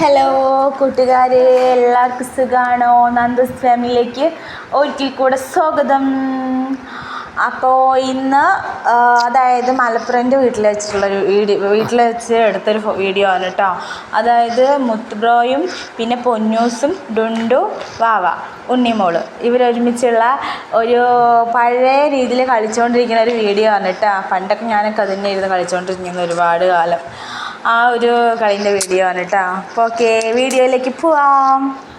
Hello കൂട്ടുകാരെ. എല്ലാവർക്കും സുഖമാണോ നന്ദസ് ഫാമിലിയിലേക്ക് ഒരിക്കൽ കൂടെ സ്വാഗതം. അപ്പോൾ ഇന്ന് അതായത് മലപ്പുറന്റെ വീട്ടിൽ വെച്ചിട്ടുള്ളൊരു വീഡിയോ വീട്ടിൽ വെച്ച് എടുത്തൊരു വീഡിയോ ആണ് കേട്ടോ അതായത് മുത്തുബ്രോയും പിന്നെ പൊന്നൂസും ഡുണ്ടു വാവ ഉണ്ണിമോൾ. ഇവരൊരുമിച്ചുള്ള ഒരു പഴയ രീതിയിൽ കളിച്ചുകൊണ്ടിരിക്കുന്ന ഒരു വീഡിയോ ആണ് കേട്ടോ പണ്ടൊക്കെ ഞാനൊക്കെ അതിനെ ഇരുന്ന് കളിച്ചുകൊണ്ടിരിക്കുന്ന ഒരുപാട് കാലം. ആ ഒരു കളീന്റെ വീഡിയോ ആണ് കേട്ടോ അപ്പോൾ ഓക്കെ വീഡിയോയിലേക്ക് പോവാം.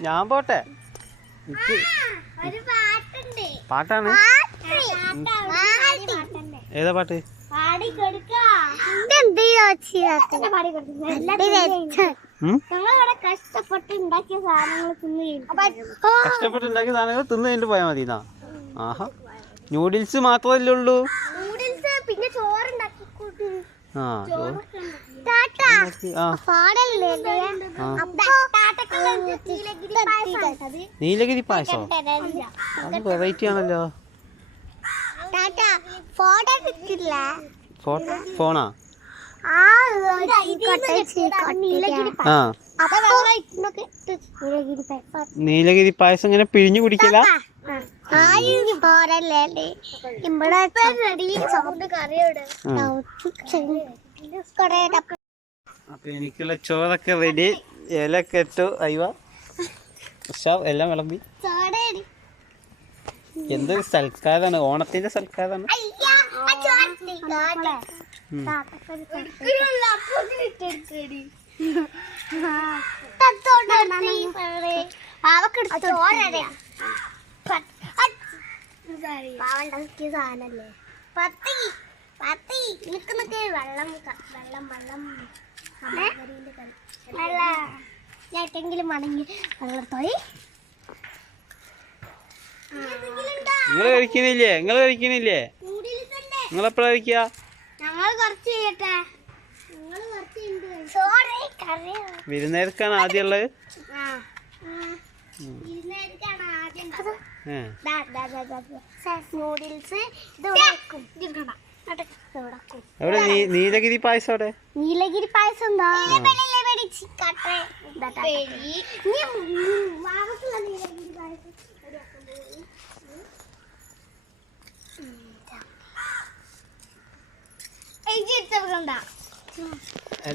ഞാൻ പോട്ടെ. പാട്ടാണ്. ഏതാ പാട്ട്? കഷ്ടപ്പെട്ട് ഉണ്ടാക്കിയ സാധനങ്ങൾ തിന്നു കഴിഞ്ഞിട്ട് പോയാൽ മതി ആഹാ. നൂഡിൽസ് മാത്രമല്ലേ ഉള്ളൂ? പിന്നെ ചോറുണ്ടാക്കി ആ നീലഗിരി പായസം? നീലഗിരി പായസോ അത് വെറൈറ്റി ആണല്ലോ ഫോണാ? ആ നീലഗിരി പായസം. നീലഗിരി പായസം ഇങ്ങനെ പിഴിഞ്ഞു കുടിക്കല? അപ്പൊ എനിക്കുള്ള ചോറൊക്കെ റെഡി. ഇലക്കെ ഇട്ടു അയ്യ എല്ലാം വിളമ്പി എന്ത് എന്തൊരു സൽക്കാരാണ് ഓണത്തിന്റെ സൽക്കാരാണ് സാധനല്ലേ പത്തി പത്തി നിക്ക് നിക്ക് വെള്ളം വെള്ളം വെള്ളം. വെള്ള ഞാട്ടെങ്കിലും മണങ്ങി വെള്ളത്തോയി. നിങ്ങൾ കഴിക്കുന്നില്ലേ നിങ്ങൾ കഴിക്കുന്നില്ലേ നിങ്ങൾ എപ്പോഴാ കഴിക്കുക ഞങ്ങൾ കുറച്ച് ചെയ്യട്ടെ വിരുന്നേർക്കാണ് ആദ്യം. ഉള്ളത് എവിടെ നീലഗിരി പായസം അവിടെ നീലഗിരി പായസം എന്താ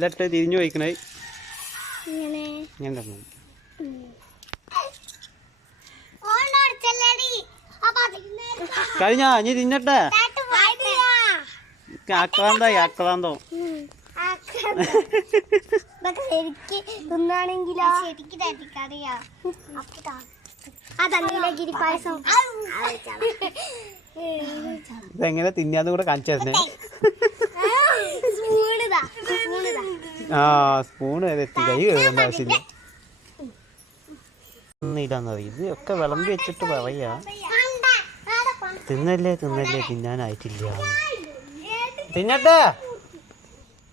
ഇട്ട് തിരിഞ്ഞു പോയിക്കണേ ഞാൻ തന്നു. കഴിഞ്ഞ ഇനി തിന്നട്ടെ? ആക്രാന്തായി ആക്രാന്തം. ശരിക്ക് തിന്നാണെങ്കിലോ? ശരിക്ക് തട്ടിക്കറിയാ അതാ നീലഗിരി പായസം ഇതെങ്ങനെ തിന്നാന്ന് കൂടെ കാണിച്ചേ ആ സ്പൂണ് എത്തി കൈ കഴുകേണ്ട ആവശ്യമില്ല ഇടാന്ന് പറയും ഇത് ഒക്കെ വിളമ്പി വെച്ചിട്ട് പറയാ. തിന്നല്ലേ തിന്നല്ലേ തിന്നാനായിട്ടില്ല. തിന്നട്ടെ?